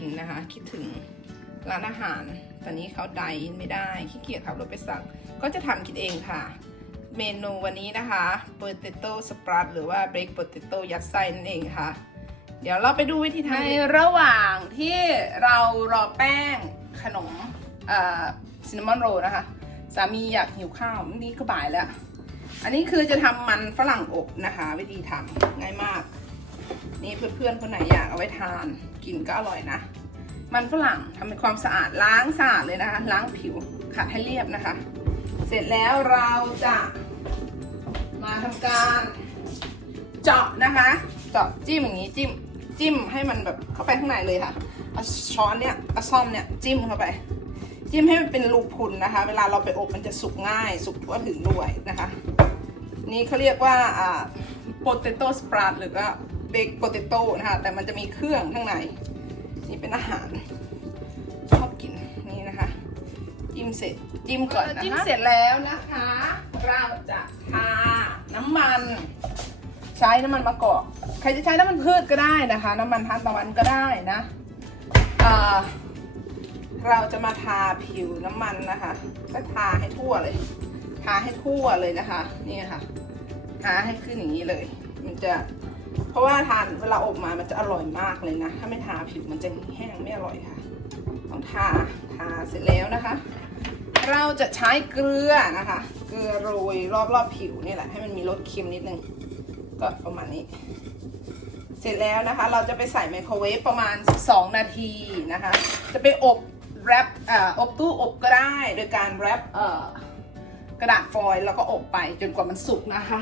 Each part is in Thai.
กินนะคะ คิดถึงร้านอาหาร ตอนนี้เขาไดไม่ได้ขี้เกียจขับรถไปสั่งก็จะทำกินเองค่ะ เมนูวันนี้นะคะ potato sprout หรือว่า baked potato ยัดไส้นั่นเองค่ะ เดี๋ยวเราไปดูวิธีทำในระหว่างที่เรารอแป้งขนมซินนามอนโรนะคะ สามีอยากหิวข้าวนี่ก็บ่ายแล้ว อันนี้คือจะทำมันฝรั่งอบนะคะ วิธีทำง่ายมาก นี่เพื่อนๆคนไหนอยากเอาไว้ทานกินก็อร่อยนะ มันฝรั่งทำเป็นความสะอาดล้างสะอาดเลยนะคะ ล้างผิวขัดให้เรียบนะคะ เสร็จแล้วเราจะมาทำการเจาะนะคะเจาะจิ้มอย่างนี้จิ้มจิ้มให้มันแบบเข้าไปข้างในเลยค่ะเอาช้อนเนี่ยเอาซ่อมเนี่ยจิ้มเข้าไป จิ้มให้มันเป็นรูพุนนะคะ เวลาเราไปอบมันจะสุกง่าย สุกทั่วถึงด้วยนะคะ นี่เขาเรียกว่าอ่า potato sprout หรือว่า baked potato นะคะ แต่มันจะมีเครื่องข้างใน นี่เป็นอาหาร ชอบกินนี่นะคะ จิ้มเสร็จจิ้มก่อนนะคะจิ้มเสร็จแล้วนะคะ เราจะทาน้ำมัน ใช้น้ำมันมะกอกใครจะใช้น้ำมันพืชก็ได้นะคะ น้ำมันทานตะวันก็ได้นะเราจะมาทาผิวน้ำมันนะคะ ก็ทาให้ทั่วเลย ทาให้ทั่วเลยนะคะ นี่ค่ะ ทาให้ขึ้นอย่างนี้เลย มันจะ เพราะว่าทานเวลาอบมามันจะอร่อยมากเลยนะ ถ้าไม่ทาผิวมันจะแห้งไม่อร่อยค่ะ ต้องทา ทาเสร็จแล้วนะคะ เราจะใช้เกลือนะคะ เกลือโรยรอบๆผิวนี่แหละให้มันมีรสเค็มนิดนึง ก็ประมาณนี้ เสร็จแล้วนะคะ เราจะไปใส่ไมโครเวฟประมาณ12นาทีนะคะ จะไปอบแรปเอ่ออบตู้อบก็ได้ โดยการแรปเอ่อกระดาษฟอยล์แล้วก็อบไปจนกว่ามันสุกนะคะ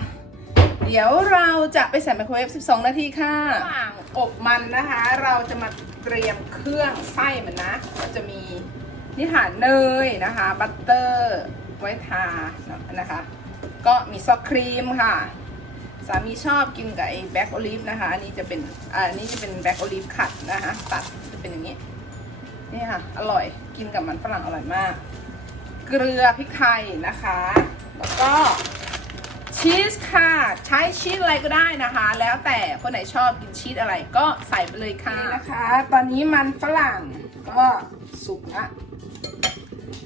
เดี๋ยวเราจะไปใส่ไมโครเวฟ 12 นาทีค่ะระหว่างอบมันนะคะ เราจะมาเตรียมเครื่องไส้มันนะ ก็จะมีนี่ค่ะเนยนะคะ บัตเตอร์ไว้ทานะคะ ก็มีซอสครีมค่ะ สามีชอบกินกับไอ้แบล็กโอลิฟนะคะ อันนี้จะเป็นอ่าอันนี้จะเป็นแบล็กโอลิฟขัดนะคะ ตัดจะเป็นอย่างนี้ นี่ค่ะ อร่อย กินกับมันฝรั่งอร่อยมาก เกลือพริกไทยนะคะ แล้วก็ ชีสค่ะ ใช้ชีสอะไรก็ได้นะคะ แล้วแต่คนไหนชอบกินชีสอะไรก็ใส่ไปเลยค่ะนะคะ ตอนนี้มันฝรั่งก็สุกละ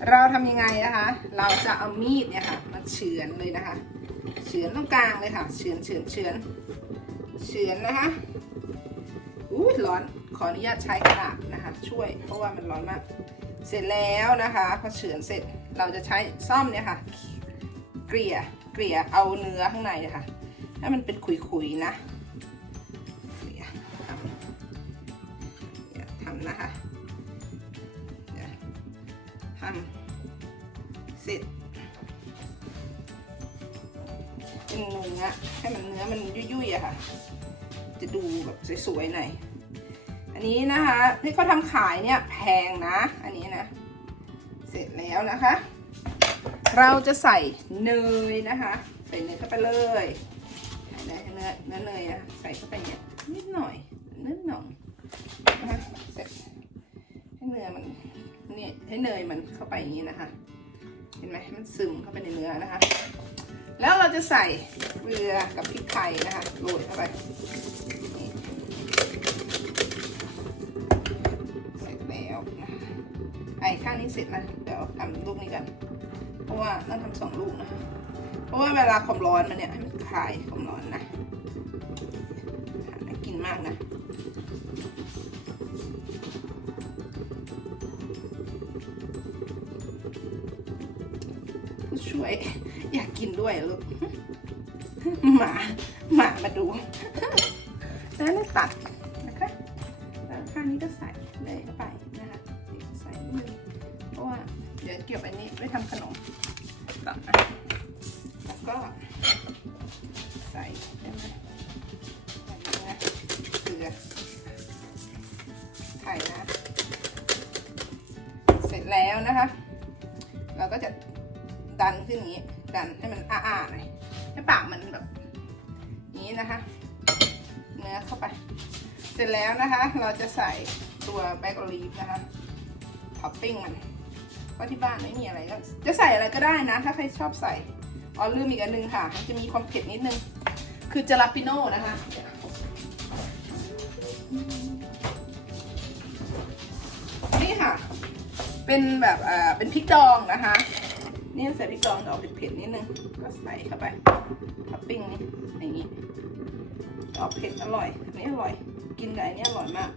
เราทำยังไงนะคะ เราจะเอามีดเนี่ยค่ะมาเฉือนเลยนะคะ เฉือนตรงกลางเลยค่ะ เฉือนเฉือนเฉือนเฉือนนะคะอู้ร้อนขออนุญาตใช้กระดาษนะคะ ช่วยเพราะว่ามันร้อนมาก เสร็จแล้วนะคะ พอเฉือนเสร็จเราจะใช้ซ่อมเนี่ยค่ะ เกลี่ย เกลี่ยเอาเนื้อข้างในอะค่ะ ให้มันเป็นขุยๆนะเกลี่ยทำทำนะคะทำเสร็จเป็นเนื้อให้มันเนื้อมันยุ่ยๆอะค่ะ จะดูแบบสวยๆหน่อยอันนี้นะคะที่เขาทำขายเนี่ยแพงนะ อันนี้นะ เสร็จแล้วนะคะ เราจะใส่เนยนะคะ ใส่เนยเข้าไปเลยเนื้อเนื้อเนื้อเนยอะใส่เข้าไปเนี่ยนิดหน่อยนิดหน่อยนะคะเสร็จให้เนื้อมันนี่ให้เนยมันเข้าไปอย่างนี้นะคะ เห็นไหมมันซึมเข้าไปในเนื้อนะคะ แล้วเราจะใส่เกลือกับพริกไทยนะคะโรยเข้าไปเสร็จแล้วนะไอ้ข้างนี้เสร็จแล้วเดี๋ยวทำลูกนี้กัน ราะว่าต้องทำสองลูกนะเพราะว่าเวลาความร้อนมันเนี่ยให้มันคลายความร้อนนะน่ากินมากนะผู้ช่วย อยากกินด้วยลูกหมาหมามาดูแล้วนี่ตัดนะคะแล้วข้างนี้ก็ใส่เลยไปนะคะใส่นิดนึงเพราะว่าเดี๋ยวเก็บอันนี้ไว้ทำขนม ดันขึ้นนี้ ดันให้มันอ้าๆหน่อยให้ปากมันแบบนี้นะคะ เนื้อเข้าไป เสร็จแล้วนะคะ เราจะใส่ตัวแบล็กโอลีฟนะคะท็อปปิ้งมันเพราะที่บ้านไม่มีอะไรก็จะใส่อะไรก็ได้นะ ถ้าใครชอบใส่อ๋อลืมอีกอันนึงค่ะ จะมีความเผ็ดนิดนึง คือจาลาปิโน่นะคะนี่ค่ะ เป็นแบบอ่อเป็นพริกดองนะคะ นี่ใส่พริกดองจะออกเผ็ดๆนิดนึง ก็ใส่เข้าไปท็อปปิ้งนี่อย่างนี้ออกเผ็ดอร่อยอันนี้อร่อย กินกับอันนี้อร่อยมาก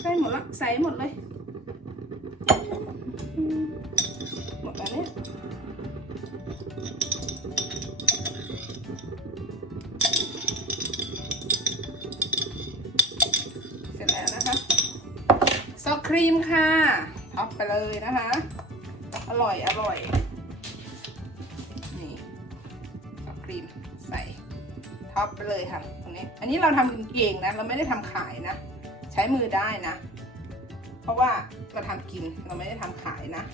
ใส่หมดละใส่หมดเลยอืมหมดแล้วเนี่ยเสร็จแล้วนะคะ ซอสครีมค่ะ ท็อปไปเลยนะคะ อร่อยอร่อย นี่ซอสครีมใส่ท็อปไปเลยค่ะตรงนี้ อันนี้เราทำเองนะ เราไม่ได้ทำขายนะ ใช้มือได้นะ เพราะว่าเราทำกินเราไม่ได้ทำขายนะ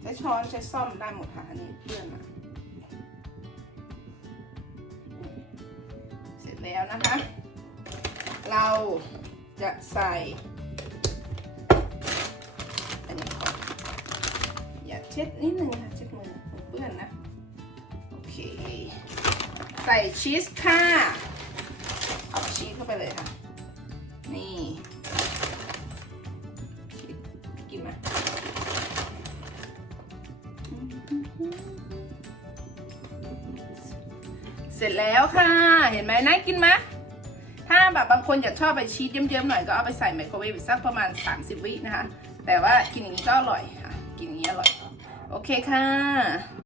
ใช้ช้อนใช้ซ่อมได้หมดค่ะ อันนี้เพื่อนอะเสร็จแล้วนะคะ เรา จะใส่อันนี้ก่ออย่าเช็ดนิดนึงค่ะเช็ดมือเปื้อนนะ โอเค ใส่ชีสค่ะเอาชีสเข้าไปเลยค่ะ นี่กินไหมเสร็จแล้วค่ะ เห็นไหมน่ากินไหม ถ้าแบบบางคนอยากชอบไปชีสเยิ้มๆหน่อยก็เอาไปใส่ไมโครเวฟอีกสักประมาณ 30 วินะคะ แต่ว่ากินอย่างนี้ก็อร่อยค่ะ กินอย่างนี้อร่อย โอเคค่ะ